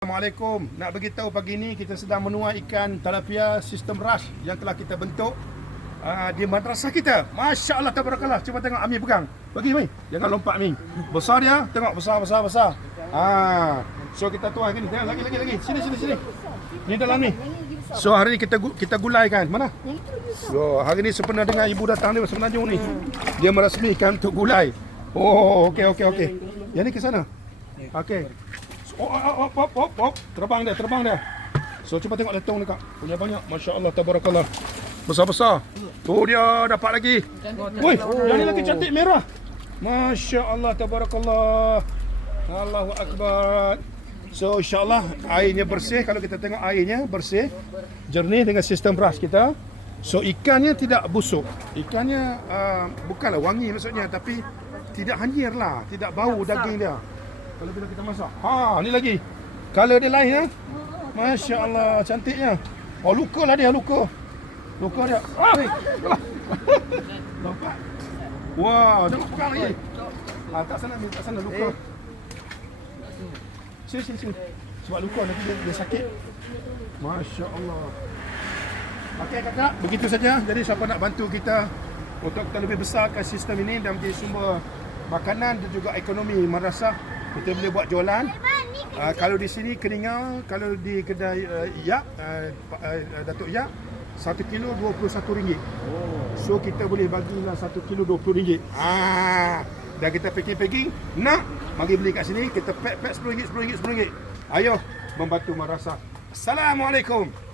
Assalamualaikum. Nak beritahu pagi ni kita sedang menuai ikan tilapia sistem rush yang telah kita bentuk di madrasah kita. Masya Allah, tabarakallah. Cuba tengok Ami pegang. Bagi Ami. Jangan lompat Ami. Besar dia. Tengok besar. So kita tuai gini. Tengok lagi. Sini. Ni dalam ni. So hari ni kita gulaikan. Mana? So hari ni sempena dengan ibu datang dia semenanjung ni. Dia merasmikan untuk gulai. Oh, okey. Yang ni ke sana. Okey. Op. Terbang dia. So cuba tengok letong dekat. Punya banyak. Masya Allah, tabarakallah. Besar. Oh, dia dapat lagi. Woi, yang ni lagi cantik merah. Masya Allah, tabarakallah. Allahu Akbar. So insyaAllah airnya bersih. Kalau kita tengok airnya bersih, jernih dengan sistem brush kita. So ikannya tidak busuk. Ikannya bukanlah wangi maksudnya, tapi tidak hanyir lah. Tidak bau daging dia. Kalau bila kita masak. Ni lagi. Color dia lain ya. Masya Allah, cantiknya. Oh, luka dia. Luka dia. Nampak? Wah, jangan pegang lagi. Tak sana luka. Sini. Sebab luka nanti dia sakit. Masya Allah. Okey kakak, begitu saja. Jadi siapa nak bantu kita untuk kita lebih besarkan sistem ini dan menjadi sumber makanan dan juga ekonomi madrasah, kita boleh buat jualan. Kalau di sini Keningau, kalau di kedai Datuk Yak, 1 kilo RM21. So kita boleh bagilah 1 kilo RM20. Dan kita packing, nak mari beli kat sini, kita pack RM10. Ayo membantu madrasah. Assalamualaikum.